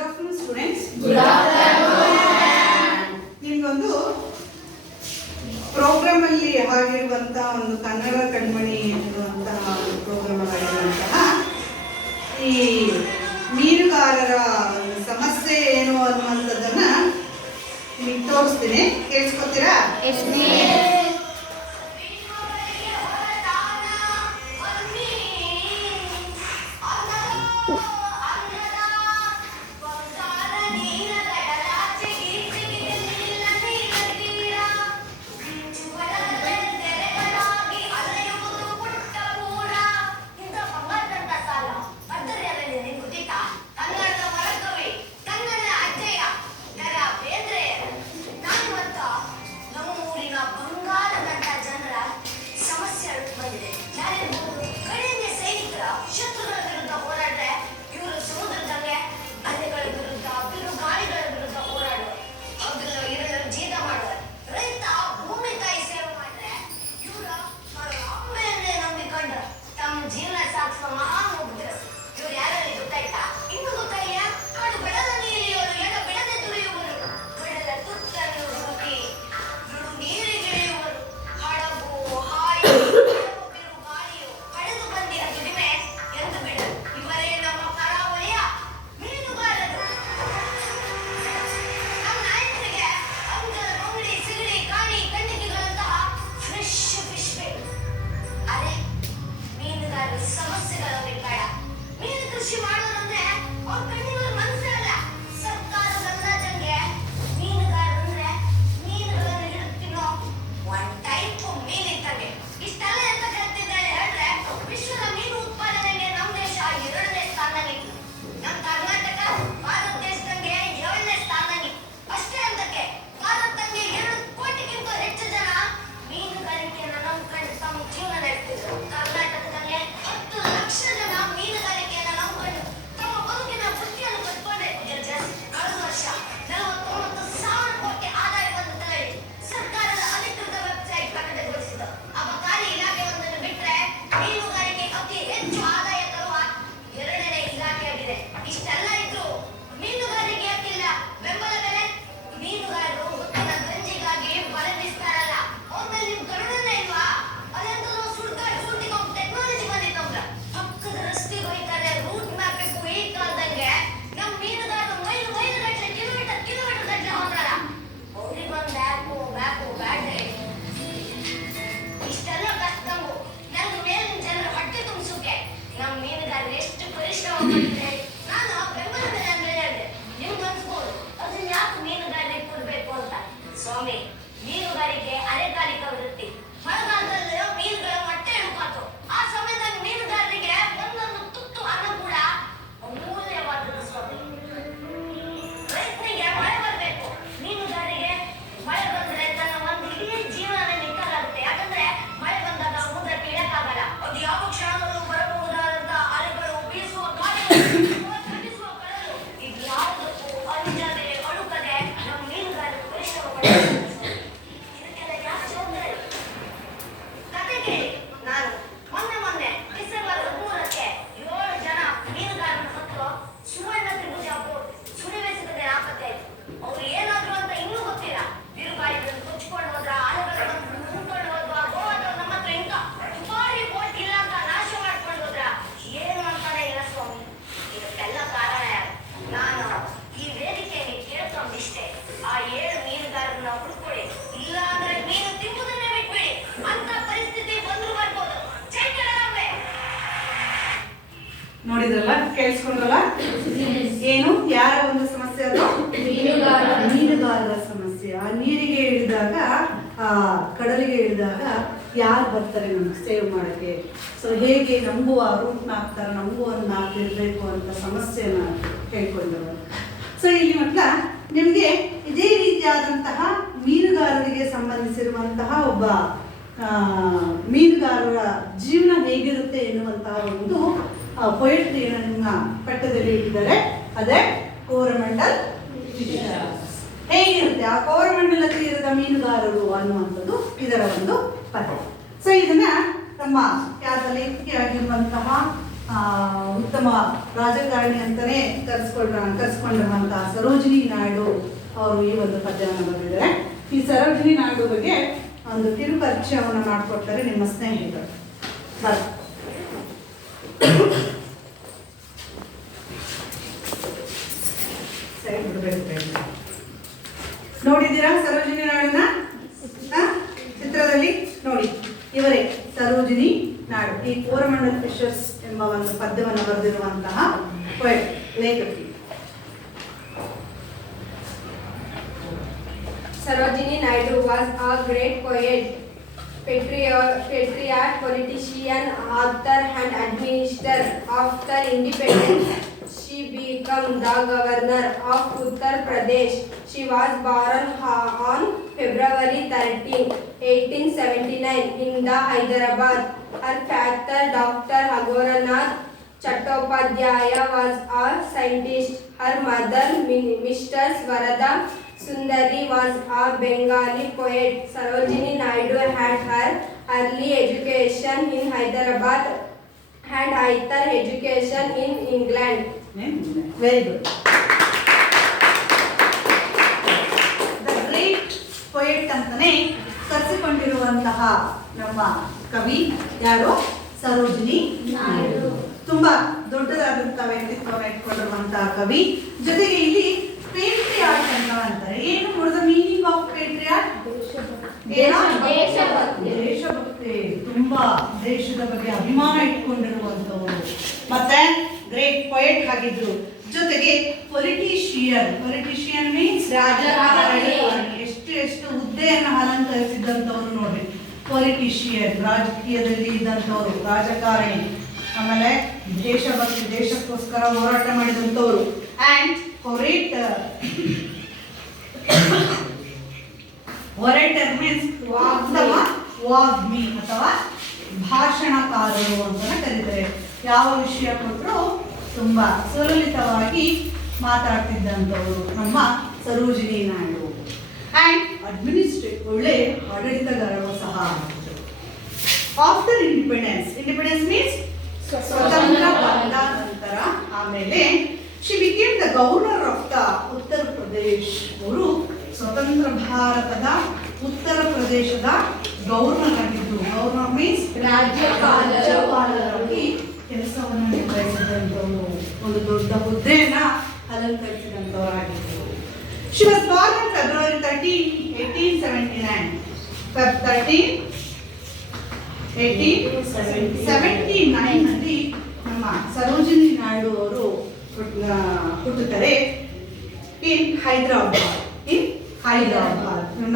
Good afternoon students. ನಿಮ್ಗೊಂದು program ಅಲ್ಲಿ ಆಗಿರುವಂತಹ ಒಂದು ಕನ್ನಡ ಕಣ್ಮಣಿ ಎನ್ನುವಂತಹ ಪ್ರೋಗ್ರಾಮ್ ಆಗಿರುವಂತಹ ಈ ಮೀನುಗಾರರ ಸಮಸ್ಯೆ ಏನು ಅನ್ನುವಂಥದ್ದನ್ನ ನಿಮಗೆ ತೋರಿಸ್ತೀನಿ, ಕೇಳಿಸ್ಕೊತೀರಾ? ನೋಡಿದ್ರಲ್ಲ, ಕೇಳಿಸ್ಕೊಂಡ್ರಲ್ಲ? ಏನು, ಯಾರ ಒಂದು ಸಮಸ್ಯೆ? ಅದು ಮೀನುಗಾರರ ಸಮಸ್ಯೆ. ಆ ನೀರಿಗೆ ಇಳಿದಾಗ, ಆ ಕಡಲಿಗೆ ಇಳಿದಾಗ ಯಾರು ಬರ್ತಾರೆ ನಮ್ಗೆ ಸೇವ್ ಮಾಡಕ್ಕೆ? ಸೊ ಹೇಗೆ ನಮಗೂ ಆ ರೂಟ್ನ ಹಾಕ್ತಾರೆ, ನಮಗೂ ಒಂದು ನಾಲ್ಕು ಇರಬೇಕು ಅಂತ ಸಮಸ್ಯೆನ ಹೇಳ್ಕೊಂಡವರು. ಸೊ ಇಲ್ಲಿ ಮಟ್ಲ ನಿಮಗೆ ಇದೇ ರೀತಿಯಾದಂತಹ ಮೀನುಗಾರರಿಗೆ ಸಂಬಂಧಿಸಿರುವಂತಹ ಒಬ್ಬ ಮೀನುಗಾರರ ಜೀವನ ಹೇಗಿರುತ್ತೆ ಎನ್ನುವಂತಹ ಒಂದು ಪೊಯೆಟ್ರಿಯನ್ನು ನಿಮ್ಮ ಪಠ್ಯದಲ್ಲಿ ಇಟ್ಟಿದ್ದಾರೆ. ಅದೇ ಕೋರಮಂಡಲ್ ಹೇಗಿರುತ್ತೆ, ಆ ಕೋರಮಂಡಲ ತೀರದ ಮೀನುಗಾರರು ಅನ್ನುವಂಥದ್ದು ಇದರ ಒಂದು ಪದ. ಸೊ ಇದನ್ನ ನಮ್ಮ ಖ್ಯಾತ ಲೇಖಕಿ ಆಗಿರುವಂತಹ ಉತ್ತಮ ರಾಜಕಾರಣಿ ಅಂತಲೇ ಕರೆಸ್ಕೊಂಡಿರುವಂತಹ ಸರೋಜಿನಿ ನಾಯ್ಡು ಅವರು ಈ ಒಂದು ಪದ್ಯವನ್ನು ಬರೆದಿದ್ದಾರೆ. ಈ ಸರೋಜಿನಿ ನಾಯ್ಡು ಬಗ್ಗೆ ಒಂದು ಕಿರು ಪರಿಚಯವನ್ನು ಮಾಡಿಕೊಡ್ತಾರೆ ನಿಮ್ಮ ಸ್ನೇಹಿತರು. ನೋಡಿದ್ದೀರಾ ಸರೋಜಿನಿ ನಾಯ್ಡುನ ಚಿತ್ರದಲ್ಲಿ? ನೋಡಿ, ಇವರೇ ಸರೋಜಿನಿ ನಾಯ್ಡು. ಈ ಕೋರಮಂಡಲ್ ಫಿಶರ್ಸ್ ಎಂಬ ಒಂದು ಪದ್ಯವನ್ನು ಬರೆದಿರುವಂತಹ ಲೇಖಕಿ. Sarojini Naidu was a great poet, patriot, politician, author and administrator. After independence, she became the governor of Uttar Pradesh. She was born on February 13, 1879 in the Hyderabad. Her father, Dr. Agoranath Chattopadhyaya, was a scientist. Her mother, Mrs. Varada Sundari, was a Bengali poet. Sarojini Naidu had her early education in Hyderabad and higher education in England. Very good. The great poet ಅಂತಾನೆ ಕರೆಸಿಕೊಂಡಿರುವಂತಹ ನಮ್ಮ ಕವಿ ಯಾರು? ಸರೋಜಿನಿ ನಾಯ್ಡು. ತುಂಬಾ ದೊಡ್ಡದಾದಂತಹ ವ್ಯಕ್ತಿತ್ವವನ್ನು ಇಟ್ಕೊಂಡಿರುವಂತಹ ಕವಿ. ಜೊತೆಗೆ ಇಲ್ಲಿ ಪೇಟ್ರಿಯಾಟ್ ಅಂತ ಅಂತಾರೆ. ಏನು for the meaning of patriot? ದೇಶಭಕ್ತಿ. ತುಂಬಾ ದೇಶದ ಬಗ್ಗೆ ಅಭಿಮಾನ ಇಟ್ಕೊಂಡಿರುವಂತವರು. ಮತ್ತೆ ಗ್ರೇಟ್ ಪೊಯೆಟ್ ಆಗಿದ್ರು. ಜೊತೆಗೆ ಪೊಲಿಟಿಷಿಯನ್ ಮೀನ್ಸ್ ರಾಜಕಾರಣಿ. ಎಷ್ಟು ಹುದ್ದೆಯನ್ನು ಅಲಂಕರಿಸಿದಂತವ್ರು ನೋಡ್ರಿ. ಪೊಲಿಟಿಷಿಯನ್, ರಾಜಕೀಯದಲ್ಲಿ ಇದ್ದಂಥವ್ರು, ರಾಜಕಾರಣಿ. ಆಮೇಲೆ ದೇಶಭಕ್ತಿ, ದೇಶಕ್ಕೋಸ್ಕರ ಹೋರಾಟ ಮಾಡಿದಂಥವ್ರು. ಅಂಡ್ ಒರೇಟರ್ ಮೀನ್ಸ್ ವಾಗ್ಮಿ ಅಥವಾ ಭಾಷಣಕಾರರು ಅಂತ ಕರೀತಾರೆ. ಯಾವ ವಿಷಯ ಕೊಟ್ಟರು ತುಂಬಾ ಸುಲಲಿತವಾಗಿ ಮಾತಾಡ್ತಿದ್ದಂಥವ್ರು ನಮ್ಮ ಸರೋಜಿನಿ ನಾಯ್ಡು. ಅಂಡ್ ಒಳ್ಳೆ ಆಡಳಿತಗಾರರು ಸಹ. ಆಫ್ಟರ್ ಇಂಡಿಪೆಂಡೆನ್ಸ್ ಮೀನ್ಸ್ ಸ್ವತಂತ್ರ ಬಂದ ನಂತರ ಆಮೇಲೆ she became the governor of the Uttar Pradesh. ಅವರು ಸ್ವತಂತ್ರ ಭಾರತದ ಉತ್ತರ ಪ್ರದೇಶದ ಗವರ್ನರ್ ಆಗಿದ್ರು. ಗವರ್ನರ್ ಮೀನ್ಸ್ ರಾಜ್ಯಪಾಲರಾಗಿ ಕೆಲಸವನ್ನು ನಿರ್ವಹಿಸಿದಂಥವರು. ಒಂದು ದೊಡ್ಡ ಹುದ್ದೆಯನ್ನ ಅಲಂಕರಿಸಿದಂಥವರಾಗಿದ್ದರು. She was born on February 13, 1879. Feb 13, 1879 ನಲ್ಲಿ ನಮ್ಮ ಸರೋಜಿನಿ ನಾಯ್ಡು ಅವರು ಹುಟ್ಟುತ್ತಾರೆ. ಇನ್ ಹೈದರಾಬಾದ್.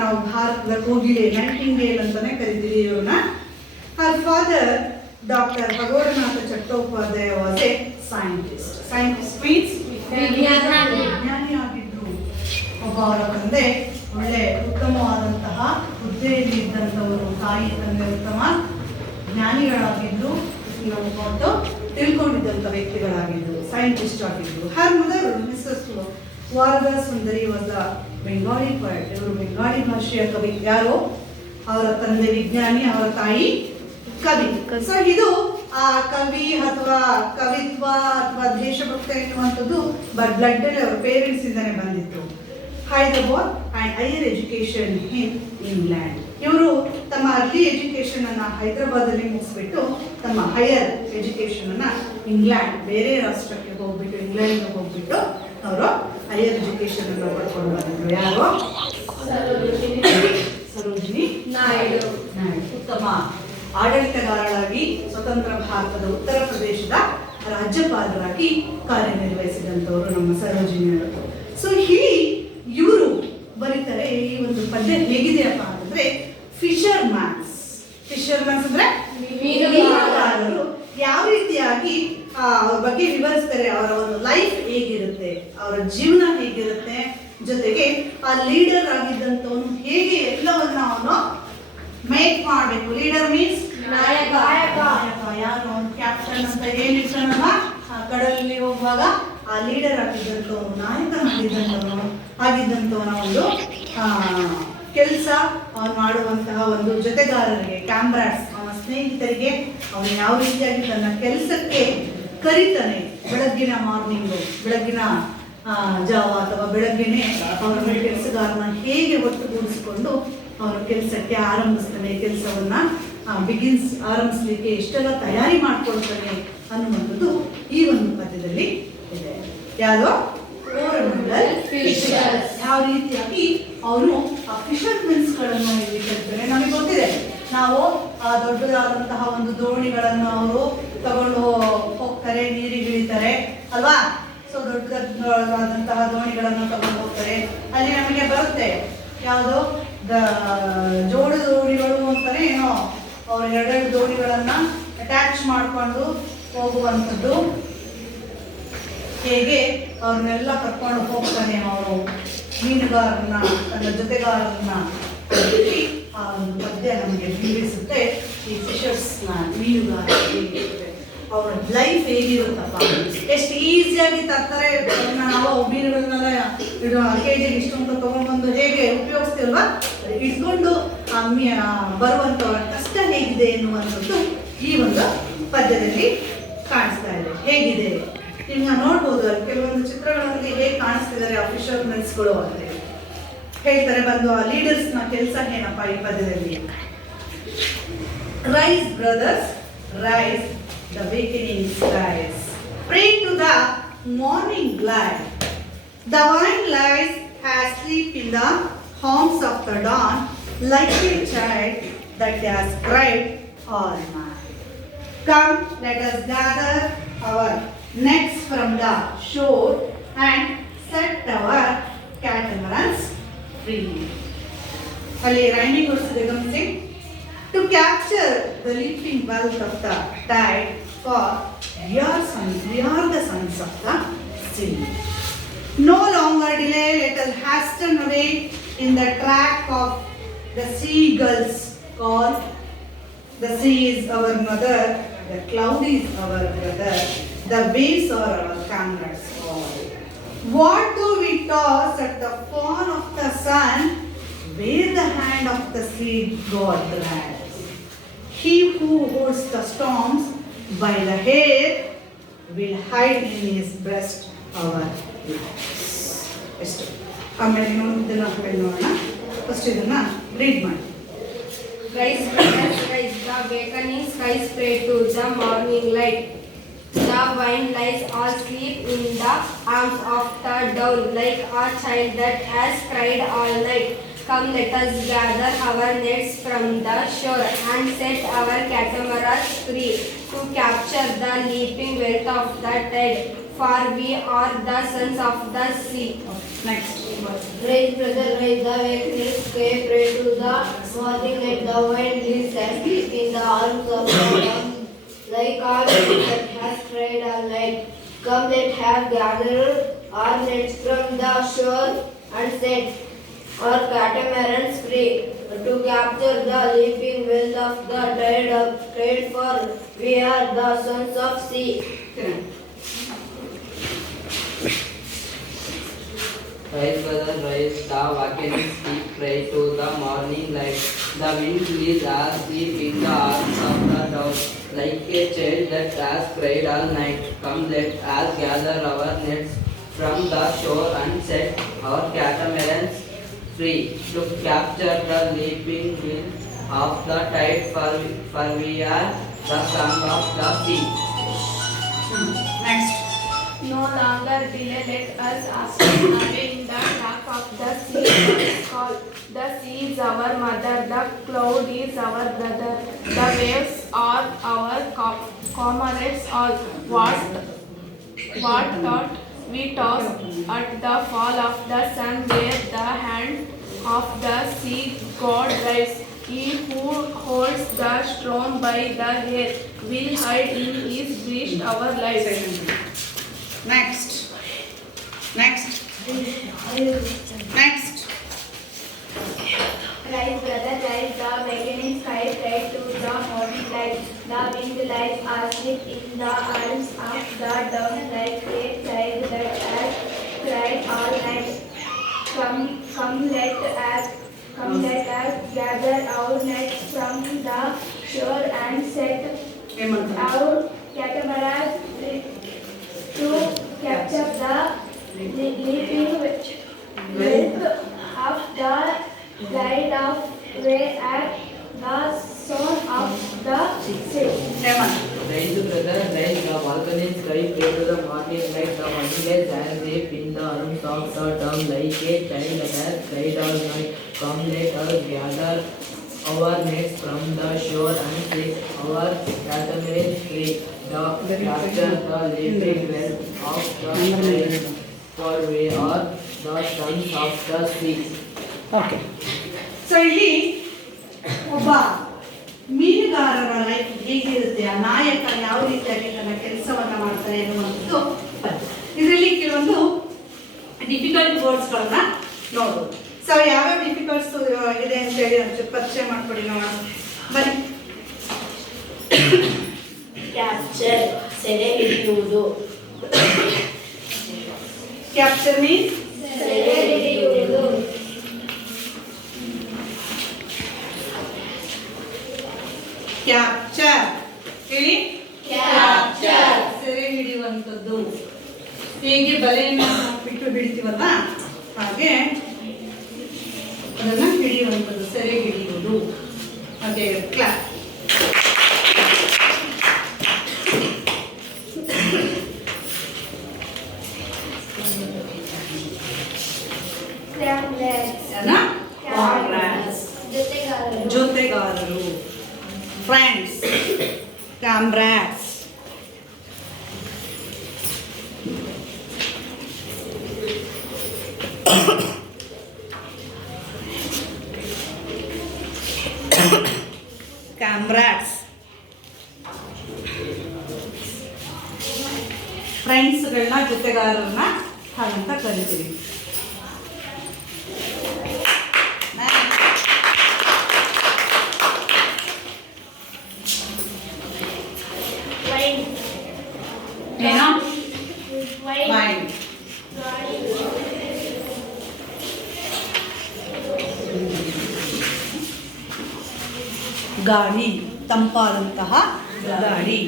ನಾವು ಭಾರತದ ಕೋಗಿಲೆ, ನೈಟಿಂಗೇಲ್ ಅಂತಾನೆ ಕರಿತೀವಿ ಇವ್ರನ್ನ. Her father doctor Bhagavaranatha Chattopadhyaya was a scientist means ವಿಜ್ಞಾನಿ ಆಗಿದ್ರು. ಒಬ್ಬ ಅವರ ತಂದೆ ಒಳ್ಳೆ ಉತ್ತಮವಾದಂತಹ ಹುದ್ದೆಯಲ್ಲಿ ಇದ್ದಂಥವರು. ತಾಯಿ ತಂದೆ ಉತ್ತಮ ಜ್ಞಾನಿಗಳಾಗಿದ್ರು, ಮತ್ತು ತಿಳ್ಕೊಂಡಿದ್ದಂಥ ವ್ಯಕ್ತಿಗಳಾಗಿದ್ರು, ಸೈಂಟಿಸ್ಟ್ ಆಗಿದ್ರು. ಹರ್ ಮದರ್ ಮಿಸಸ್ ವಾರದ ಸುಂದರಿ ವಾಸ್ ದ ಬೆಂಗಾಲಿ ಪೊಯೆಟ್. ಇವರು ಬೆಂಗಾಲಿ ಭಾಷೆಯ ಕವಿ. ಯಾರು? ಅವರ ತಂದೆ ವಿಜ್ಞಾನಿ, ಅವರ ತಾಯಿ ಕವಿ. ಸೊ ಇದು ಆ ಕವಿ ಅಥವಾ ಕವಿತ್ವ ಅಥವಾ ದೇಶಭಕ್ತ ಎನ್ನುವಂಥದ್ದು ಬ್ಲಡ್ ಅಲ್ಲಿ ಅವರ ಪೇರೆಂಟ್ಸ್ ಇಂದಾನೆ ಬಂದಿತ್ತು. Hyderabad and higher education in England. ಇವರು ತಮ್ಮ ಅರ್ಲಿ ಎಜುಕೇಶನ್ ಅನ್ನ ಹೈದರಾಬಾದ್ ಅಲ್ಲಿ ಮುಗಿಸ್ಬಿಟ್ಟು ತಮ್ಮ ಹೈಯರ್ ಎಜುಕೇಶನ್ ಅನ್ನ ಇಂಗ್ಲೆಂಡ್, ಬೇರೆ ರಾಷ್ಟ್ರಕ್ಕೆ ಹೋಗ್ಬಿಟ್ಟು ಇಂಗ್ಲೆಂಡ್ಗೆ ಹೋಗ್ಬಿಟ್ಟು ಅವರು ಹೈಯರ್ ಎಜುಕೇಶನ್ ಅನ್ನು ಪಡ್ಕೊಂಡು ಬಂದಿದ್ರು. ಯಾರು? ಸರೋಜಿನಿ ನಾಯ್ಡು. ಉತ್ತಮ ಆಡಳಿತಗಾರರಾಗಿ ಸ್ವತಂತ್ರ ಭಾರತದ ಉತ್ತರ ಪ್ರದೇಶದ ರಾಜ್ಯಪಾಲರಾಗಿ ಕಾರ್ಯನಿರ್ವಹಿಸಿದಂಥವರು ನಮ್ಮ ಸರೋಜಿನಿ ನಾಯ್ಡು. ಸೊ ಇಲ್ಲಿ ಇವರು ಬರೀತಾರೆ. ಈ ಒಂದು ಪದ್ಯ ಹೇಗಿದೆಯಪ್ಪ ಅಂತಂದ್ರೆ, ಫಿಶರ್ಮ್ಯಾನ್ಸ್ ಅಂದ್ರೆ ಮೀನುಗಾರರು ಯಾವ ರೀತಿಯಾಗಿ ಅವ್ರ ಬಗ್ಗೆ ವಿವರಿಸ್ತಾರೆ. ಅವರ ಒಂದು ಲೈಫ್ ಹೇಗಿರುತ್ತೆ, ಅವರ ಜೀವನ ಹೇಗಿರುತ್ತೆ, ಜೊತೆಗೆ ಆ ಲೀಡರ್ ಆಗಿದ್ದಂಥವನು ಹೇಗೆ ಎಲ್ಲವನ್ನ ಅವನು ಮೇಕ್ ಮಾಡಬೇಕು. ಲೀಡರ್ ಮೀನ್ಸ್ ನಾಯಕ. ಯಾರು? ಕ್ಯಾಪ್ಟನ್ ಅಂತ ಏನಿರ್ತಾನಲ್ಲ ಕಡಲಲ್ಲಿ ಹೋಗುವಾಗ ಆ ಲೀಡರ್ ಆಗಿದ್ದಂಥವನು, ಆಗಿದ್ದಂಥವನ ಒಂದು ಕೆಲಸ ಅವನು ಮಾಡುವಂತಹ ಒಂದು ಜೊತೆಗಾರರಿಗೆ, ಕ್ಯಾಮ್ರಾಡ್ಸ್, ಅವನ ಸ್ನೇಹಿತರಿಗೆ ಅವನು ಯಾವ ರೀತಿಯಾಗಿ ತನ್ನ ಕೆಲಸಕ್ಕೆ ಕರಿತಾನೆ. ಬೆಳಗ್ಗಿನ ಮಾರ್ನಿಂಗು, ಬೆಳಗ್ಗಿನ ಜಾವ ಅಥವಾ ಬೆಳಗ್ಗೆನೆ ಅವರ ಕೆಲಸಗಾರನ ಹೇಗೆ ಒಟ್ಟುಗೂಡಿಸಿಕೊಂಡು ಅವನು ಕೆಲಸಕ್ಕೆ ಆರಂಭಿಸ್ತಾನೆ, ಕೆಲಸವನ್ನ ಆರಂಭಿಸ್ಲಿಕ್ಕೆ ಎಷ್ಟೆಲ್ಲ ತಯಾರಿ ಮಾಡ್ಕೊಳ್ತಾನೆ ಅನ್ನುವಂಥದ್ದು ಈ ಒಂದು ಪದ್ಯದಲ್ಲಿ ಇದೆ. ಯಾವುದೋ ಯಾವ ರೀತಿಯಾಗಿ ಅವನು ಆ ಫಿಶರ್ಮೆನ್ಸ್ಗಳನ್ನು ಇಲ್ಲಿ ಕಲಿತಾರೆ. ನಮಗೆ ಗೊತ್ತಿದೆ, ನಾವು ಆ ದೊಡ್ಡದಾದಂತಹ ಒಂದು ದೋಣಿಗಳನ್ನು ಅವರು ತಗೊಂಡು ಹೋಗ್ತಾರೆ, ನೀರಿಗೆ ಇಳಿತಾರೆ ಅಲ್ವಾ. ಸೊ ದೊಡ್ಡದಾದಂತಹ ದೋಣಿಗಳನ್ನು ತಗೊಂಡು ಹೋಗ್ತಾರೆ. ಅಲ್ಲಿ ನಮಗೆ ಬರುತ್ತೆ ಯಾವುದು ಜೋಡು ದೋಣಿಗಳು ಅಂತಾನೆ ಏನೋ, ಅವ್ರು ಎರಡೆರಡು ದೋಣಿಗಳನ್ನ ಅಟ್ಯಾಚ್ ಮಾಡಿಕೊಂಡು ಹೋಗುವಂಥದ್ದು. ಹೇಗೆ ಅವ್ರನ್ನೆಲ್ಲ ಕರ್ಕೊಂಡು ಹೋಗ್ತಾನೆ ಅವರು ಮೀನುಗಾರನ್ನ, ತನ್ನ ಜೊತೆಗಾರನ್ನ. ಆ ಒಂದು ಪದ್ಯ ನಮಗೆ ಬಿಂಬಿಸುತ್ತೆ ಈ ಫಿಶರ್ಸ್ನ, ಮೀನುಗಾರ ಹೇಗಿರುತ್ತೆ, ಅವ್ರ ಲೈಫ್ ಹೇಗಿರುತ್ತಪ್ಪ, ಎಷ್ಟು ಈಸಿಯಾಗಿ ತರ್ತಾರೆ. ನಾವು ಮೀನುಗಳನ್ನೆಲ್ಲ ಇಡೋ ಕೆಜಿಗೆ ಇಷ್ಟು ಅಂತ ತೊಗೊಂಡ್ಬಂದು ಹೇಗೆ ಉಪಯೋಗಿಸ್ತೀವಲ್ವಾ, ಇಟ್ಕೊಂಡು ಬರುವಂಥವ್ರ ಕಷ್ಟ ಹೇಗಿದೆ ಎನ್ನುವಂಥದ್ದು ಈ ಒಂದು ಪದ್ಯದಲ್ಲಿ ಕಾಣಿಸ್ತಾ ಇದೆ. ಹೇಗಿದೆ ನೀವು ನೋಡ್ಬೋದು, ಕೆಲವೊಂದು ಚಿತ್ರಗಳಲ್ಲಿ ಹೇಗೆ ಕಾಣಿಸ್ತಿದ್ದಾರೆ ಆ ಫಿಶರ್ಮೆನ್ಸ್ಗಳು ಅಂತ ಹೇಳ್ತಾರೆ. ಬಂದು ಆ ಲೀಡರ್ಸ್ನ ಕೆಲಸ ಏನಪ್ಪ ಈ ಪದ್ಯದಲ್ಲಿ. Rise brothers rise, the wakening skies, pray to the morning light. The vine lies asleep in the arms of the dawn, like a child that has cried all night. Come, let us gather our nets from the shore and set our catamarans free. ಅಲ್ಲಿ rhyming ಹೊಡಿಸಿದೆ ಗಮನಿಸಿ. To capture the leaping wealth of the tide, for we are the sons of the sea. No longer delay, let us hasten away in the track of the seagulls call. The sea is our mother, the cloud is our brother, the waves are our comrades all. What do we toss at the fall of the sun, where the hand of the sea God grabs? He who holds the storms by the hair will hide in his breast our lives. ಎಷ್ಟು ಆಮೇಲೆ ಇದನ್ನು ನೋಡೋಣ. First ಇದನ್ನ read ಮಾಡಿ. Rise, brothers, rise, the awakening skies pray to the morning light. The vine lies asleep in the arms of the dawn, like a child that has cried all night. Come, let us gather our nets from the shore and set our catamarans free to capture the leaping wealth of the tide, for we are the sons of the sea. Next. Rise, brother, rise, the awakening sky, pray to the morning light. The wind is asleep in the arms of the dawn, like a child that has cried all night. Come, let us gather our nets from the shore and set our catamarans free to capture the leaping wealth of the tide, for we are the sons of sea. Rise, brother, rise, the awakening sleep, pray to the morning light. The wind is asleep in the arms of the dawn, like a child that has cried all night. Come, let us gather our nets from the shore and set our catamarans free to capture the leaping wind of the tide, for we are the sons of the sea. Next. No longer delay, let us hasten away in the track of the sea call. The sea is our mother, the cloud is our brother, the waves are our comrades all. What thought we toss at the fall of the sun, where the hand of the sea God drives. He who holds the storm by the hair will hide in his breast our lives. Next. Next. Next. Rise, brother, rise, the awakening sky, pray to the morning light. The wind lies asleep in the arms of the dawn, like a child that has cried all night. Come, let us gather our nets from the shore and set our catamarans free to capture the leaping wealth of the light of way at the sound of the sea. ಹೇಮಂತ್. Rise, brother, rise, the balcony sky, pray to the morning light, the wonders and deep in the arms of the dawn, like a child that has cried all night. Come, let us gather our nets from the shore and take our catamaran free. The capture the living wealth of the sky, for we are the sons of the sea. Okay. So ಇಲ್ಲಿ ಒಬ್ಬ ಮೀನುಗಾರರ life ಹೇಗಿರುತ್ತೆ, ಆ ನಾಯಕ ಯಾವ ರೀತಿಯಾಗಿ ತನ್ನ ಕೆಲಸವನ್ನ ಮಾಡ್ತಾರೆ ಅನ್ನುವಂಥದ್ದು ಇದರಲ್ಲಿ ಕೆಲವೊಂದು ಡಿಫಿಕಲ್ಟ್ ವರ್ಡ್ಸ್ಗಳನ್ನ ನೋಡ್ಬೋದು. ಸೊ ಯಾವ್ಯಾವ ಡಿಫಿಕಲ್ಟ್ಸ್ ಇದೆ ಅಂತೇಳಿ ಒಂಚೂರು ಪರಿಚಯ ಮಾಡ್ಕೊಡಿ ನೋಡೋಣ ಬನ್ನಿ. ಕ್ಯಾಪ್ಚರ್ ಸೆರೆ ಹಿಡಿಯುವುದು. ಕ್ಯಾಪ್ಚರ್ ಮೀನ್ಸ್ ಸೆರೆ ಹಿಡಿಯುವುದು. ಕ್ಯಾಪ್ಚರ್ ಹೇಳಿ. ಕ್ಯಾಪ್ಚರ್ ಸೆರೆ ಹಿಡಿಯುವಂಥದ್ದು. ಹೇಗೆ ಬಲೆಯನ್ನು ಬಿಟ್ಟು ಹಿಡಿತೀವಲ್ಲ ಹಾಗೆ ಅದನ್ನ ಹಿಡಿಯುವಂಥದ್ದು, ಸೆರೆ ಹಿಡಿಯುವುದು. ಹಾಗೆ ಕ್ಲಾಪ್. ಜೊತೆಗಾರರು, ಫ್ರೆಂಡ್ಸ್, ಕಾಮ್ರಾಡ್ಸ್. ಕಾಮ್ರಾಡ್ಸ್ ಫ್ರೆಂಡ್ಸ್ಗಳನ್ನ, ಜೊತೆಗಾರರನ್ನ ಹಾಗಂತ ಕರಿತೀವಿ. ಏನೋ ವೈನ್. ಗಾಳಿ, ತಂಪಾದಂತಹ ಗಾಳಿ.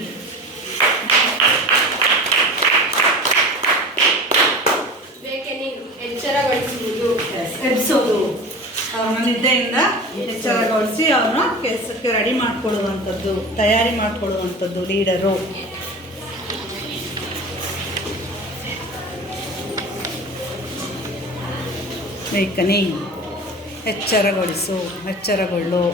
ಬೇಕೆನಿಂಗ್ ಎಚ್ಚರಗೊಳಿಸುವುದು. ಎಬ್ಸೋದು, ಅವ್ರನ್ನ ನಿದ್ದೆಯಿಂದ ಎಚ್ಚರಗೊಳಿಸಿ ಅವ್ರನ್ನ ಕೆಲಸಕ್ಕೆ ರೆಡಿ ಮಾಡ್ಕೊಳ್ಳುವಂಥದ್ದು, ತಯಾರಿ ಮಾಡ್ಕೊಳ್ಳುವಂಥದ್ದು ಲೀಡರು. ಬೇಕನಿಂಗ್ ಎಚ್ಚರಗೊಳಿಸು, ಎಚ್ಚರಗೊಳ್ಳು.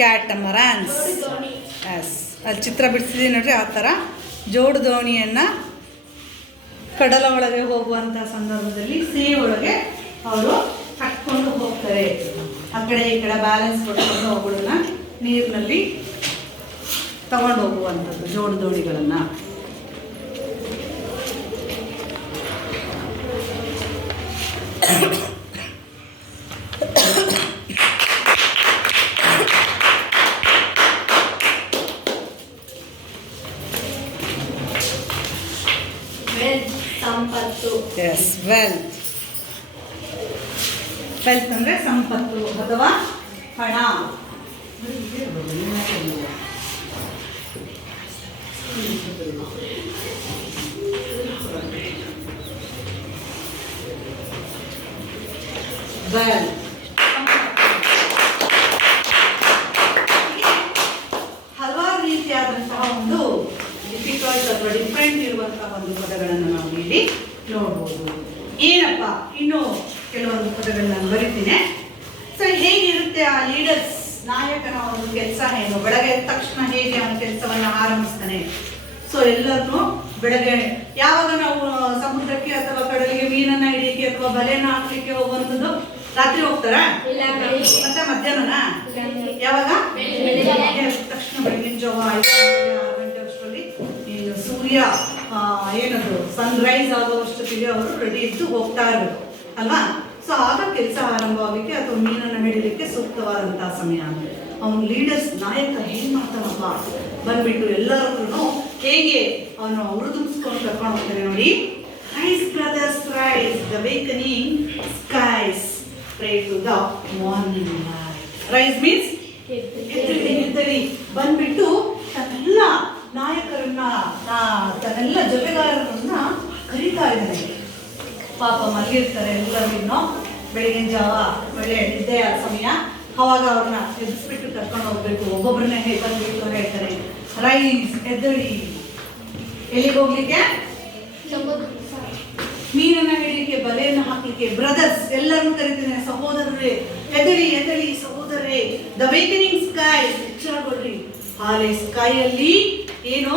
ಕ್ಯಾಟಮರಾನ್ಸ್. ಎಸ್, ಅಲ್ಲಿ ಚಿತ್ರ ಬಿಡಿಸಿದೀನಿ ನೋಡ್ರಿ. ಆ ಥರ ಜೋಡು ದೋಣಿಯನ್ನು ಕಡಲ ಒಳಗೆ ಹೋಗುವಂಥ ಸಂದರ್ಭದಲ್ಲಿ ಸೀ ಒಳಗೆ ಅವರು ಕಟ್ಕೊಂಡು ಹೋಗ್ತಾರೆ. ಆ ಕಡೆ ಈ ಕಡೆ ಬ್ಯಾಲೆನ್ಸ್ ಕೊಟ್ಕೊಂಡು ಅವುಗಳನ್ನ ನೀರಿನಲ್ಲಿ ತಗೊಂಡು ಹೋಗುವಂಥದ್ದು ಜೋಡು ದೋಣಿಗಳನ್ನು. ಸಂಪತ್ತು. S, wealth. ವೆಲ್ತ್ ಅಂದರೆ ಸಂಪತ್ತು ಅಥವಾ ಹಣ. ವೆಲ್ತ್ ಹಲವಾರು ರೀತಿಯಾದಂತಹ ಒಂದು ಡಿಫಿಕಲ್ಟ್ ಅಥವಾ ಡಿಫ್ರೆಂಟ್ ಇರುವಂತಹ ಒಂದು ಪದಗಳನ್ನು ನಾವು ಇಲ್ಲಿ ನೋಡ್ಬೋದು. ಏನಪ್ಪ, ಇನ್ನು ಕೆಲವೊಂದು ಪದಗಳನ್ನ ನಾನು ಬರಿತೀನಿ. ಸೊ ಹೇಗಿರುತ್ತೆ ಆ ಲೀಡರ್ಸ್, ನಾಯಕನ ಒಂದು ಕೆಲಸ ಏನು, ಬೆಳಗ್ಗೆ ಎದ್ದ ತಕ್ಷಣ ಹೇಗೆ ಅವನ ಕೆಲಸವನ್ನು ಆರಂಭಿಸ್ತಾನೆ. ಸೊ ಎಲ್ಲರನ್ನು ಬೆಳಗ್ಗೆ ಯಾವಾಗ ನಾವು ಸಮುದ್ರಕ್ಕೆ ಅಥವಾ ಕಡಲಿಗೆ ಮೀನನ್ನ ಹಿಡಿಯಕ್ಕೆ ಅಥವಾ ಬಲೆಯನ್ನ ಹಾಕ್ಲಿಕ್ಕೆ ಹೋಗುವಂಥದ್ದು, ರಾತ್ರಿ ಹೋಗ್ತಾರಾ ಮತ್ತೆ ಮಧ್ಯಾಹ್ನನ ಯಾವಾಗ? ತಕ್ಷಣ ಬೆಳಗಿನ ಜಾವ 5 ಗಂಟೆ ಅಷ್ಟರಲ್ಲಿ ಈಗ ಸೂರ್ಯ ಏನದು ಸನ್ರೈಸ್ ಆಗುವಷ್ಟೊತ್ತಿಗೆ ಅವರು ರೆಡಿ ಇದ್ದು ಹೋಗ್ತಾ ಇರಬೇಕು ಅಲ್ವಾ. ಸೊ ಆಗ ಕೆಲಸ ಆರಂಭವಾಗಲಿಕ್ಕೆ ಅಥವಾ ಮೀನನ್ನು ಹಿಡಿಲಿಕ್ಕೆ ಸೂಕ್ತವಾದಂತಹ ಸಮಯ. ಅವನು ಲೀಡರ್ಸ್, ನಾಯಕ ಏನ್ ಮಾಡ್ತಾನಪ್ಪ, ಬಂದ್ಬಿಟ್ಟು ಎಲ್ಲರೂ ಹೇಗೆ ಅವನು ಹುರಿದುಂಬಿಸ್ಕೊಂಡು ಕರ್ಕೊಂಡು ಹೋಗ್ತಾನೆ ನೋಡಿ. Rise, brothers, rise. The awakening skies pray to the morning light. Rise means ಎದ್ದೇಳಿ ಬಂದ್ಬಿಟ್ಟು ತನ್ನೆಲ್ಲ ನಾಯಕರನ್ನ ತನ್ನೆಲ್ಲ ಜೊತೆಗಾರರನ್ನ ಕರೀತಾ ಇದ್ದಾರೆ. ಪಾಪ ಮಲಗಿರ್ತಾರೆ ಎಲ್ಲರೂ, ಬೆಳಗಿನ ಜಾವ ಒಳ್ಳೆ ನಿದ್ದೆಯ ಸಮಯ, ಅವಾಗ ಅವ್ರನ್ನ ಎಬ್ಬಿಸ್ಬಿಟ್ಟು ಕರ್ಕೊಂಡು ಹೋಗ್ಬೇಕು. ಒಬ್ಬೊಬ್ಬರನ್ನೇ ಬಂದ್ಬಿಟ್ಟು ಹೇಳ್ತಾರೆ, ರೈಸ್ ಎದ್ದೇಳಿ. ಎಲ್ಲಿಗೆ ಹೋಗ್ಲಿಕ್ಕೆ? ಮೀನನ್ನ ಹಿಡಿಲಿಕ್ಕೆ, ಬಲೆಯನ್ನು ಹಾಕ್ಲಿಕ್ಕೆ. ಬ್ರದರ್ಸ್ ಎಲ್ಲರನ್ನು ಕರಿತಿದ್ದೇನೆ, ಸಹೋದರರೇ ಎದ್ದೇಳಿ ಎದ್ದೇಳಿ ಸಹೋದರರೇ. ದ ಅವೇಕನಿಂಗ್ ಸ್ಕೈ, ಎಚ್ಚರಗೊಳ್ಳಿ. ಹಾಲೆ ಸ್ಕೈಯಲ್ಲಿ ಏನು?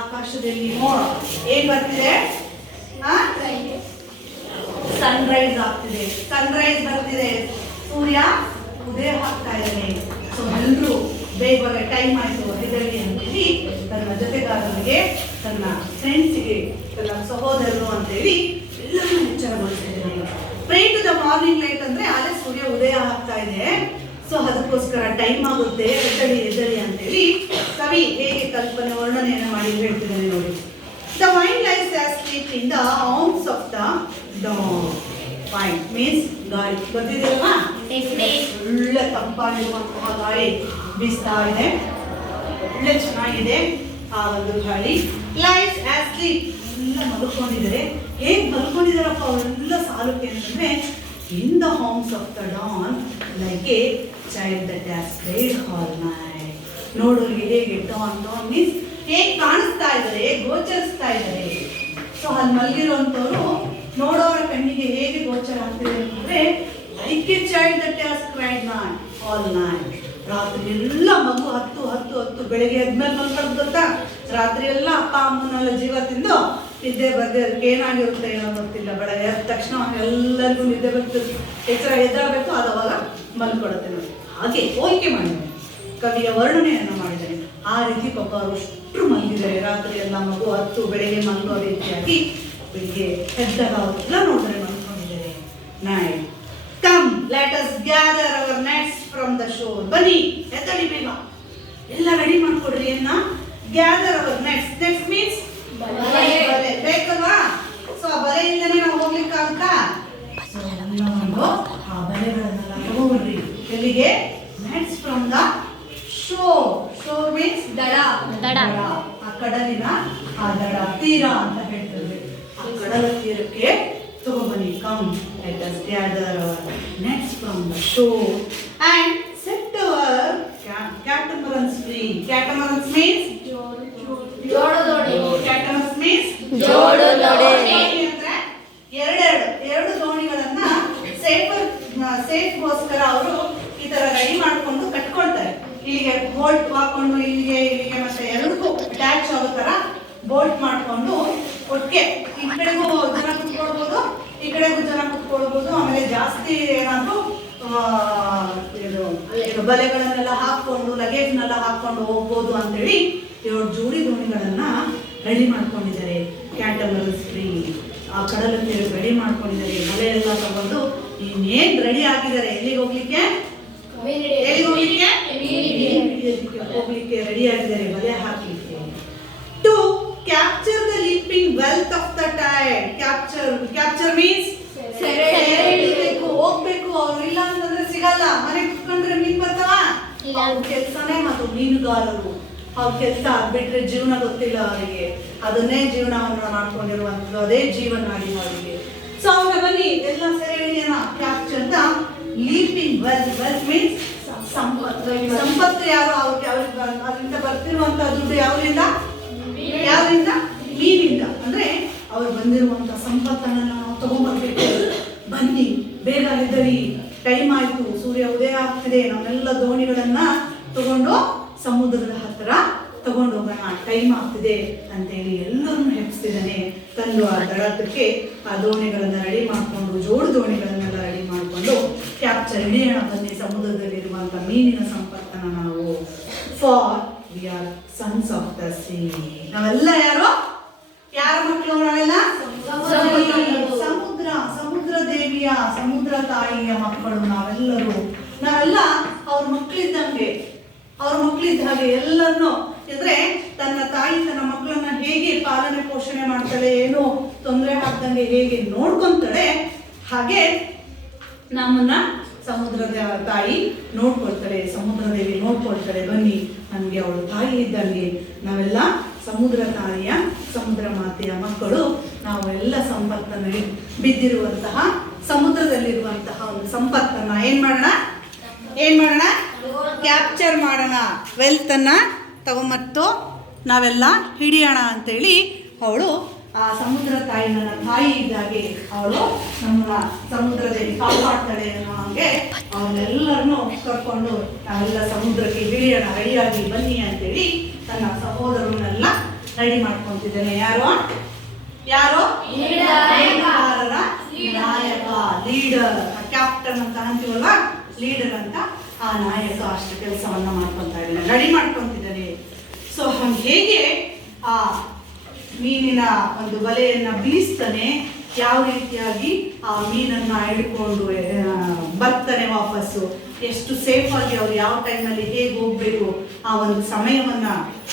ಆಕಾಶದಲ್ಲಿ ಮೋಡ ಏನ್ ಬರ್ತಿದೆ? ಸನ್ರೈಸ್ ಆಗ್ತಿದೆ, ಸನ್ರೈಸ್ ಬರ್ತಿದೆ, ಸೂರ್ಯ ಉದಯ ಆಗ್ತಾ ಇದ್ದಾನೆ. ಸೊ ಎಲ್ಲರೂ ಬೇಗ ಟೈಮ್ ಆಯ್ತು ಎದ್ದೇಳಿ ಅಂತೇಳಿ ತನ್ನ ಜೊತೆಗಾರರಿಗೆ, ತನ್ನ ಫ್ರೆಂಡ್ಸ್ಗೆ, ತನ್ನ ಸಹೋದರರು ಅಂತೇಳಿ ಎಲ್ಲರನ್ನೂ ಎಚ್ಚರಗೊಳಿಸ್ತಿದ್ದಾರೆ. Pray to the morning light ಅಂದ್ರೆ ಅಲ್ಲೇ ಸೂರ್ಯ ಉದಯ ಆಗ್ತಾ ಇದೆ, ಸೊ ಅದಕ್ಕೋಸ್ಕರ ಟೈಮ್ ಆಗುತ್ತೆ, ಎದ್ದೇಳಿ ಎದ್ದೇಳಿ ಅಂತೇಳಿ ಕವಿ ಹೇಗೆ ಕಲ್ಪನೆ ವರ್ಣನೆಯನ್ನು ಮಾಡಿ ಹೇಳ್ತಿದ್ದಾನೆ ನೋಡಿ. The wind lies asleep in the arms of the dawn. Wine means ಗಾಳಿ. ಗೊತ್ತಿದೆಯಲ್ವಾ? ಒಳ್ಳೆ ತಂಪಾಗಿರುವಂತಹ ಗಾಳಿ ಬೀಸ್ತಾ ಇದೆ, ಒಳ್ಳೆ ಚೆನ್ನಾಗಿದೆ ಆ ಒಂದು ಗಾಳಿ. ಲೈಸ್ asleep, ಎಲ್ಲ ಮಲ್ಕೊಂಡಿದ್ದಾರೆ. ಹೇಗೆ ಮಲ್ಕೊಂಡಿದ್ದಾರಪ್ಪ ಅವರೆಲ್ಲ ಸಾಲುಕ್ಕೆ ಅಂತಂದ್ರೆ, in the arms of the dawn like a child that has played all night. ನೋಡೋರಿಗೆ ಹೇಗೆ dawn ಮೀನ್ಸ್ ಹೇಗೆ ಕಾಣಿಸ್ತಾ ಇದ್ದಾರೆ, ಗೋಚರಿಸ್ತಾ ಇದ್ದಾರೆ. ಸೊ ಅಲ್ಲಿ ಮಲಗಿರುವಂಥವ್ರು ನೋಡೋರ ಕಣ್ಣಿಗೆ ಹೇಗೆ ಗೋಚರ ಆಗ್ತಿದೆ ಅಂತಂದ್ರೆ, like A child that has cried all night. ರಾತ್ರಿ ಎಲ್ಲ ಮಗು ಹತ್ತು ಬೆಳಗ್ಗೆ ಆದ್ಮೇಲೆ ಮಲ್ಕೊಳ್ಳೋದು ಗೊತ್ತಾ? ರಾತ್ರಿ ಎಲ್ಲ ಅಪ್ಪ ಅಮ್ಮನೆಲ್ಲ ಜೀವ ತಿಂದು ನಿದ್ದೆ ಬರ್ದೆ ಅದಕ್ಕೆ ಏನಾಗಿರುತ್ತೆ ಏನೋ ಗೊತ್ತಿಲ್ಲ. ಬೆಳಗ್ಗೆ ಎದ್ದ ತಕ್ಷಣ ಎಲ್ಲರಿಗೂ ನಿದ್ದೆ ಬರ್ತದೆ, ಎಚ್ಚರ ಎದ್ದಾಗಬೇಕು, ಅದು ಅವಾಗ ಮಲ್ಕೊಡುತ್ತೆ ನೋಡಿ. ಹಾಗೆ ಹೋಲಿಕೆ ಮಾಡಿದ್ದಾರೆ, ಕವಿಯ ವರ್ಣನೆಯನ್ನು ಮಾಡಿದ್ದಾರೆ. ಆ ರೀತಿ ಪಾಪ ಅವರು ಅಷ್ಟು ಮಲಗಿದ್ದಾರೆ, ರಾತ್ರಿ ಎಲ್ಲ ಮಗು ಬೆಳಗ್ಗೆ ಮಲ್ಗೋ ರೀತಿಯಾಗಿ ಬೆಳಿಗ್ಗೆ ಎದ್ದಾಗ ಅವರೆಲ್ಲ ನೋಡಿದ್ರೆ ಮಲ್ಕೊಂಡಿದ್ದಾರೆ. Night come let us gather our nets from the shore. ಬನ್ನಿ ಎದ್ದೇಳಿ ಬೇಗ, ಎಲ್ಲ ರೆಡಿ ಮಾಡ್ಕೊಡ್ರಿ. ಏನ gather our nets? Nets means ಬಲೆ ಬೇಕಲ್ವಾ? ಸೊ ಆ ಬಲೆಯಿಂದನೇ ನಾವು ಹೋಗ್ಲಿಕ್ಕಾಗುತ್ತಾ? ಆ ಬಲೆಗಳನ್ನೆಲ್ಲ ತಗೊಂಡ್ರಿ. ಎಲ್ಲಿಗೆ? Nets from the sure. Sure means ದಡ. ಆ ಕಡಲಿನ ಆ ದಡ, ತೀರ ಅಂತ ಹೇಳ್ತೇವೆ. ಆ ಕಡಲ ತೀರಕ್ಕೆ ತಗೊಬನ್ನಿ. Come let us gather our nets from the shore and set our catamarans free. Catamarans means catamarans means ಅಂದ್ರೆ ಎರಡು ದೋಣಿಗಳನ್ನ ಸೇಫ್ಗೋಸ್ಕರ ಅವರು ಈ ತರ ರೆಡಿ ಮಾಡ್ಕೊಂಡು ಕಟ್ಕೊಳ್ತಾರೆ. ಇಲ್ಲಿಗೆ ಬೋಲ್ಟ್ ಹಾಕೊಂಡು ಇಲ್ಲಿಗೆ ಮತ್ತೆ ಎರಡಕ್ಕೂ ಅಟ್ಯಾಚ್ ಆಗೋ ತರ ಬೋಲ್ಟ್ ಮಾಡ್ಕೊಂಡು ಒಟ್ಟಿಗೆ ಈ ಕಡೆಗೂ ಜನ ಕುತ್ಕೊಳ್ಬೋದು, ಈ ಕಡೆಗೂ ಜನ ಕುತ್ಕೊಳ್ಬೋದು. ಆಮೇಲೆ ಜಾಸ್ತಿ ಏನಾದ್ರು ಬಲೆಗಳನ್ನೆಲ್ಲ ಹಾಕೊಂಡು ಲಗೇಜ್ನೆಲ್ಲ ಹಾಕೊಂಡು ಹೋಗ್ಬೋದು ಅಂತೇಳಿ 7 ಜೋಡಿ ದೋಣಿಗಳನ್ನ ರೆಡಿ ಮಾಡ್ಕೊಂಡಿದ್ದಾರೆ. ಕ್ಯಾಟಮರನ್ಸ್ ಫ್ರೀ, ಆ ಕಡಲ ತೀರ ರೆಡಿ ಮಾಡ್ಕೊಂಡಿದ್ದಾರೆ. ಬಲೆ ಎಲ್ಲ ತಗೊಂಡು ಇನ್ನೇನ್ ರೆಡಿ ಆಗಿದ್ದಾರೆ. ಎಲ್ಲಿಗೆ ಹೋಗ್ಲಿಕ್ಕೆ ಹೋಗ್ಲಿಕ್ಕೆ ರೆಡಿ ಆಗಿದ್ದಾರೆ, ಬಲೆ ಹಾಕ್ಲಿಕ್ಕೆ. To capture the leaping wealth of the tide. Capture means ಹೋಗ್ಬೇಕು. ಅವ್ರು ಇಲ್ಲ ಅಂತಂದ್ರೆ ಸಿಗಲ್ಲ. ಮನೆ ಕುತ್ಕೊಂಡ್ರೆ ಮೀನ್ ಬರ್ತಾವ? ಕೆಲ್ಸನೇ ಮತ್ತು ಮೀನುಗಾರರು. ಅವ್ರ ಕೆಲಸ ಬಿಟ್ರೆ ಜೀವನ ಗೊತ್ತಿಲ್ಲ ಅವರಿಗೆ, ಅದನ್ನೇ ಜೀವನವನ್ನ ಮಾಡ್ಕೊಂಡಿರುವಂಥದ್ದು, ಅದೇ ಜೀವನ ಆಗಿದೆ ಅವರಿಗೆ. ಸೊ ಅವ್ರ ಬನ್ನಿ ಎಲ್ಲ ಸೆರೆಹಿಡಿಯನ್ನ capture the leaping wealth means ಸಂಪತ್ತು. ಯಾರು ಅವ್ರಿಗೆ ಅದರಿಂದ ಬರ್ತಿರುವಂತಹ ದುಡ್ಡು ಯಾವ್ರಿಂದ? ಮೀನಿಂದ. ಅಂದ್ರೆ ಅವ್ರು ಬಂದಿರುವಂತಹ ಸಂಪತ್ತನ್ನ ನಾವು ತಗೊಂಡ್ಬರ್ಬೇಕು. ಬನ್ನಿ ಬೇಗ ಎದ್ದೇಳಿ, ಟೈಮ್ ಆಯ್ತು, ಸೂರ್ಯ ಉದಯ ಆಗ್ತಿದೆ, ನಾವೆಲ್ಲ ದೋಣಿಗಳನ್ನ ತಗೊಂಡು ಸಮುದ್ರದ ಹತ್ತಿರ ತಗೊಂಡು ಹೋಗೋಣ, ಟೈಮ್ ಆಗ್ತಿದೆ ಅಂತೇಳಿ ಎಲ್ಲರನ್ನು ಹೆಪ್ಪಿಸ್ತಿದ್ದಾನೆ. ತಂದು ಆ ದಡಕ್ಕೆ ಆ ದೋಣಿಗಳನ್ನ ರೆಡಿ ಮಾಡ್ಕೊಂಡು, ಜೋಡು ದೋಣಿಗಳನ್ನೆಲ್ಲ ರೆಡಿ ಮಾಡ್ಕೊಂಡು ಕ್ಯಾಪ್ಚರ್ ಹಿಡಿಯೋಣ ಬನ್ನಿ ಸಮುದ್ರದಲ್ಲಿರುವಂತ ಮೀನಿನ ಸಂಪತ್ತನ್ನ ನಾವು. For we are sons of the sea. ನಾವೆಲ್ಲ ಯಾರ ಮಕ್ಕಳು? ನಾವೆಲ್ಲ ಸಮುದ್ರ ದೇವಿಯ, ಸಮುದ್ರ ತಾಯಿಯ ಮಕ್ಕಳು ನಾವೆಲ್ಲರೂ. ನಾವೆಲ್ಲ ಅವ್ರ ಮಕ್ಕಳಿದ್ದಂಗೆ, ಅವ್ರ ಮಕ್ಕಳಿದ್ದ ಹಾಗೆ ಎಲ್ಲರನ್ನು ಅಂದ್ರೆ ತನ್ನ ತಾಯಿ ತನ್ನ ಮಕ್ಕಳನ್ನ ಹೇಗೆ ಪಾಲನೆ ಪೋಷಣೆ ಮಾಡ್ತಾಳೆ, ಏನು ತೊಂದರೆ ಆಗ್ದಂಗೆ ಹೇಗೆ ನೋಡ್ಕೊಂತಾಳೆ, ಹಾಗೆ ನಮ್ಮನ್ನ ಸಮುದ್ರದ ತಾಯಿ ನೋಡ್ಕೊಳ್ತಾಳೆ, ಸಮುದ್ರ ದೇವಿ ನೋಡ್ಕೊಳ್ತಾಳೆ. ಬನ್ನಿ, ನಮಗೆ ಅವಳು ತಾಯಿ ಇದ್ದಂಗೆ ನಾವೆಲ್ಲ ಸಮುದ್ರ ತಾಯಿಯ, ಸಮುದ್ರ ಮಾತೆಯ ಮಕ್ಕಳು. ನಾವು ಎಲ್ಲ ಸಂಪತ್ತನ್ನು ಬಿದ್ದಿರುವಂತಹ ಸಮುದ್ರದಲ್ಲಿರುವಂತಹ ಒಂದು ಸಂಪತ್ತನ್ನ ಏನ್ ಮಾಡೋಣ ಕ್ಯಾಪ್ಚರ್ ಮಾಡೋಣ, ವೆಲ್ತನ್ನು ತಗೊಂಬತ್ತು ನಾವೆಲ್ಲ ಹಿಡಿಯೋಣ ಅಂತೇಳಿ ಅವಳು ಆ ಸಮುದ್ರ ತಾಯಿ ನನ್ನ ತಾಯಿ ಇದ್ದಾಗೆ ಅವಳು ನಮ್ಮ ಸಮುದ್ರದಲ್ಲಿ ಕಾಪಾಡ್ತಾಳೆ ಅನ್ನೋ ಹಾಗೆ ಅವನ್ನೆಲ್ಲರನ್ನು ಕರ್ಕೊಂಡು ನಾವೆಲ್ಲ ಸಮುದ್ರಕ್ಕೆ ಇಳಿಯೋಣ, ರೆಡಿಯಾಗಿ ಬನ್ನಿ ಅಂತೇಳಿ ತನ್ನ ಸಹೋದರನ್ನೆಲ್ಲ ರೆಡಿ ಮಾಡ್ಕೊಂತಿದ್ದಾನೆ. ಯಾರು ನಾಯಕ, ಲೀಡರ್, ಕ್ಯಾಪ್ಟನ್ ಅಂತ ಅಂತೀವಲ್ಲ, ಲೀಡರ್ ಅಂತ ಆ ನಾಯಕ ಅಷ್ಟು ಕೆಲಸವನ್ನ ಮಾಡ್ಕೊಂತ ಇದ್ದಾನೆ, ರೆಡಿ ಮಾಡ್ಕೊಂತಿದ್ದಾನೆ. ಸೊ ಹೇಗೆ ಆ ಮೀನಿನ ಒಂದು ಬಲೆಯನ್ನ ಬೀಸ್ತಾನೆ, ಯಾವ ರೀತಿಯಾಗಿ ಆ ಮೀನನ್ನ ಹಿಡ್ಕೊಂಡು ಬರ್ತಾನೆ ವಾಪಸ್ಸು, ಎಷ್ಟು ಸೇಫ್ ಆಗಿ ಅವ್ರು ಯಾವ ಟೈಮಲ್ಲಿ ಹೇಗೆ ಹೋಗ್ಬೇಕು, ಆ ಒಂದು ಸಮಯವನ್ನ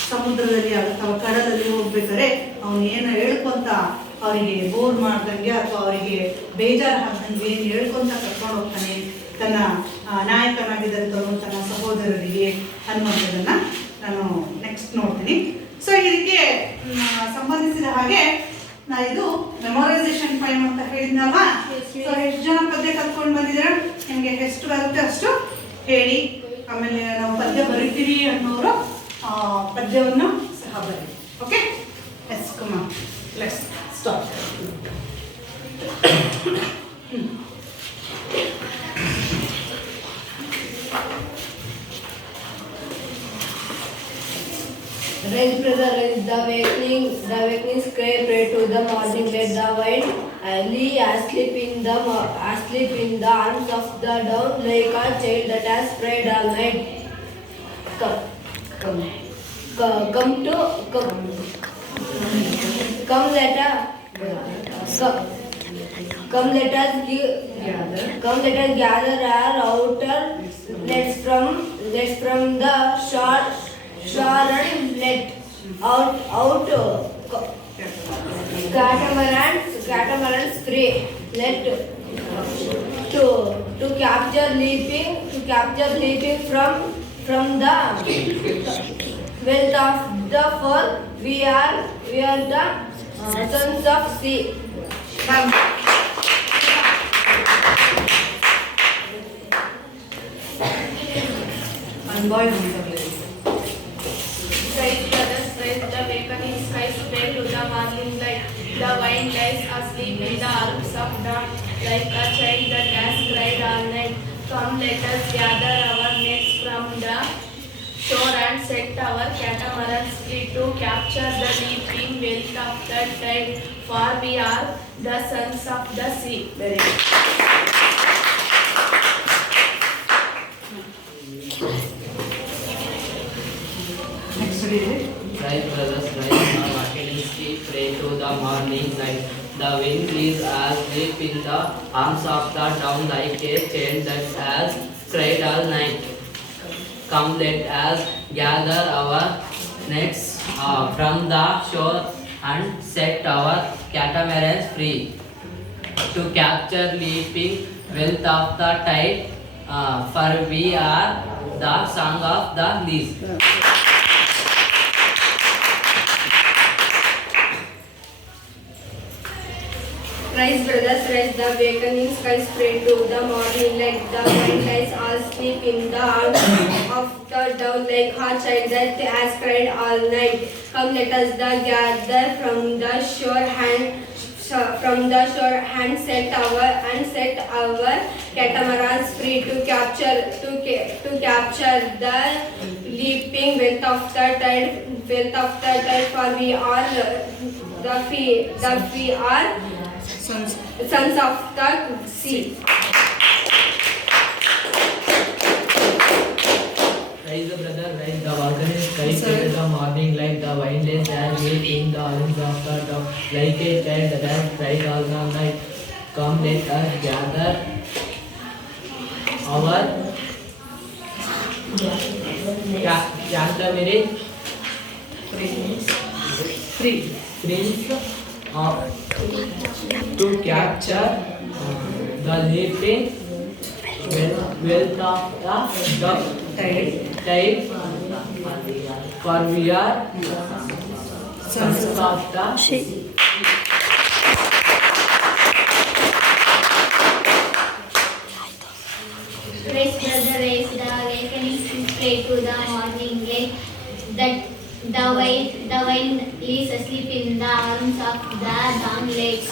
ಸಮುದ್ರದಲ್ಲಿ ಅಥವಾ ಕಡಲಲ್ಲಿ ಹೋಗ್ಬೇಕಾದ್ರೆ ಅವನು ಏನು ಹೇಳ್ಕೊಂತ ಅವರಿಗೆ ಬೋರ್ ಮಾಡ್ದಂಗೆ ಅಥವಾ ಅವರಿಗೆ ಬೇಜಾರು ಹಾಕ್ದಂಗೆ ಏನು ಹೇಳ್ಕೊಂತ ಕರ್ಕೊಂಡು ಹೋಗ್ತಾನೆ ತನ್ನ ನಾಯಕನಾಗಿದ್ದಂಥವನು ತನ್ನ ಸಹೋದರರಿಗೆ ಅನ್ನುವಂಥದ್ದನ್ನ ನಾನು ನೆಕ್ಸ್ಟ್ ನೋಡ್ತೀನಿ. ಸೊ ಇದಕ್ಕೆ ಸಂಬಂಧಿಸಿದ ಹಾಗೆ ನಾ ಇದು ಮೆಮೊರೈಸೇಷನ್ ಟೈಮ್ ಅಂತ ಹೇಳಿದ್ನಲ್ವಾ. ಸೊ ಎಷ್ಟು ಜನ ಪದ್ಯ ಕಲ್ತ್ಕೊಂಡು ಬಂದಿದ್ದೀರಾ? ನಿಮಗೆ ಎಷ್ಟು ಬರುತ್ತೆ ಅಷ್ಟು ಹೇಳಿ. ಆಮೇಲೆ ನಾವು ಪದ್ಯ ಬರಿತೀವಿ ಅನ್ನೋರು ಪದ್ಯವನ್ನು ಸಹ ಬರೀ. Okay, yes come on, let's start. Rise, brother, rise, the awakening sky, pray to the morning, let the wind lie asleep in the arms of the dawn, like a child that has prayed all night. Come, let us gather our outer nets from the shore and let out catamarans free. Let to capture leaping from the wealth of the fall. We are the sons of sea. One boy, Rise, brothers, rise, the awakening skies, pray to the morning light. The wind lies asleep in the arms of dawn, like a child that has cried all night. Come, let us gather our nets from the shore and set our catamarans free to capture the leaping wealth of the tide, for we are the sons of the sea. very good. Next read it. Rise, brothers, rise, now awakening sleep, pray to the morning light. The wind is asleep in the arms of the dawn, like a child that has cried all night. Come, let us gather our nets from the shore and set our catamarans free to capture leaping wealth of the tide, for we are the song of the least. Rise, brothers, rise, the awakening skies, pray to the morning light. The wind lies all asleep in the arms of the dawn, like a child that has cried all night. Come, let us gather from the shore and set our catamarans free to capture the leaping wealth of the tide, for we are sons of the sea. Rise, brother, rise, the awakening sky, pray to the morning light. The wind is asleep in the arms of the dawn, like a child that has cried all the night. Come, let us gather our catamarans to capture the leaping wealth of the tide, for we are sons of the sea. Raise brother, raise the awakening, pray to the morning light. That the wind is asleep in the arms of the dawn lake.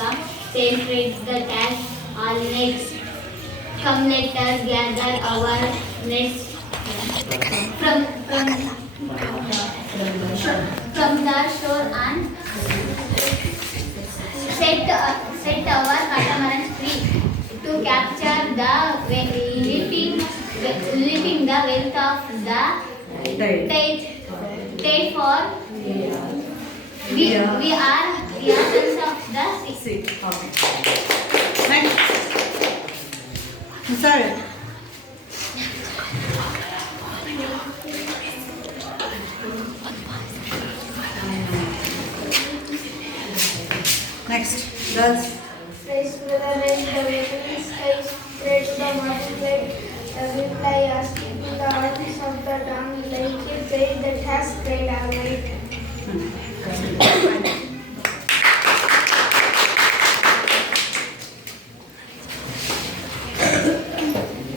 Sacred the task all nights. Come let us gather our nets from the shore and set our catamarans free to capture the leaping the wealth of the tide for we are sons of the sea. Okay. Next. Sorry. Next. Girls. Raise brother, raise the awakening skies, pray to the morning light. Will fly asleep in the arms of the dawn like a bird that has cried all night.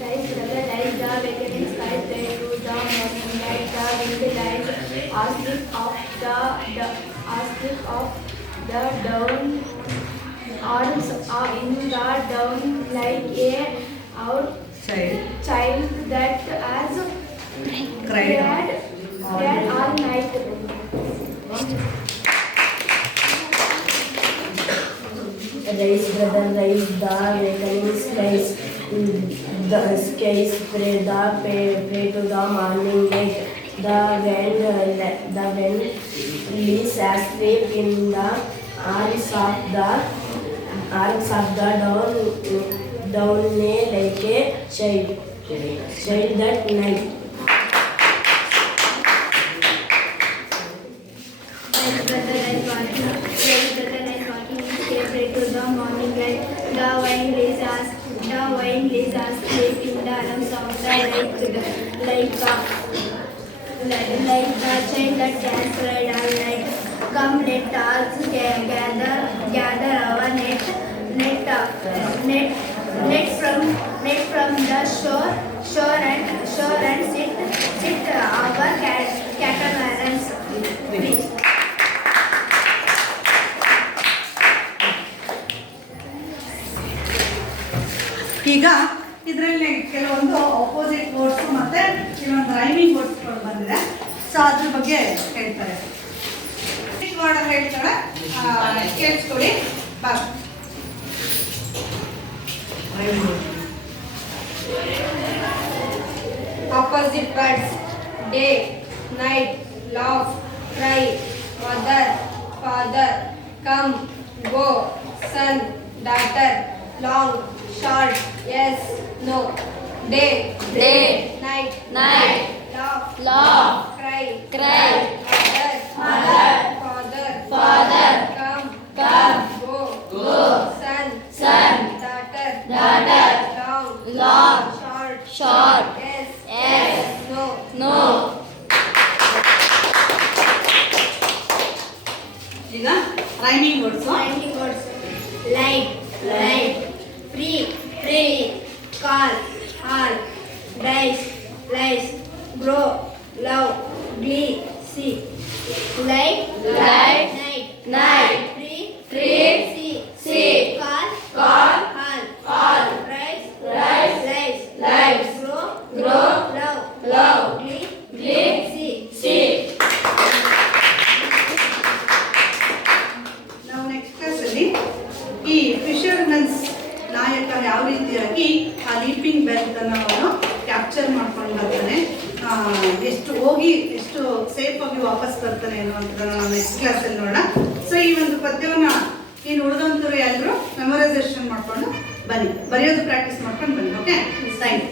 Rise brother, rise the awakening skies, pray to the morning light. The wind lies asleep of the dawn. Arms are in the down like a child that has cried all night. Rise brother, rise the awakening skies. The skies pray to the morning light. The wind lies asleep in the arms of the dawn like a child that night. Rise brother, rise walking, pray to the morning light. The wind is asleep in the arms of the like the child that has cried all night. Come let us gather our net from the shore and sit our catamarans free. ಈಗ ಇದರಲ್ಲಿ ಕೆಲವೊಂದು opposite words ಮತ್ತೆ ಕೆಲವೊಂದು rhyming ವರ್ಡ್ಸ್ಗಳು ಬಂದಿದೆ. So ಅದ್ರ ಬಗ್ಗೆ ಹೇಳ್ತಾರೆ. Word ಹೇಳ್ತಾಳೆ, ಕೇಳಿಸ್ಕೊಳ್ಳಿ. Bus Opposite words: day, night, laugh, cry, mother, father, come, go, son, daughter, long, short, yes, no. Day, night, laugh, cry, mother, father, come, go, son, daughter, long, short, yes, no. ಈಗ rhyming words. Rhyming words: light, free, call, dice, grow, love, glee, see. Light, night, free, see, call, rise, grow, love, glee, see. ನಾವು next ಕ್ಲಾಸಲ್ಲಿ ಈ fishermen ನಾಯಕ ಯಾವ ರೀತಿಯಾಗಿ ಆ leaping ಬೆಲ್ಟನ್ನು ಅವನು capture ಮಾಡ್ಕೊಂಡು ಬರ್ತಾನೆ, ಎಷ್ಟು ಸೇಫಾಗಿ ವಾಪಸ್ ಬರ್ತಾನೆ ಅನ್ನುವಂಥದ್ದನ್ನು ನಾವು ನೆಕ್ಸ್ಟ್ ಕ್ಲಾಸಲ್ಲಿ ನೋಡೋಣ. ಸೊ ಈ ಒಂದು ಪದ್ಯವನ್ನು ನೀನು ಉಳಿದಂಥವ್ರು ಎಲ್ಲರೂ ಮೆಮೊರೈಸೇಷನ್ ಮಾಡಿಕೊಂಡು ಬನ್ನಿ, ಬರೆಯೋದು ಪ್ರಾಕ್ಟೀಸ್ ಮಾಡ್ಕೊಂಡು ಬನ್ನಿ. Okay, thank you.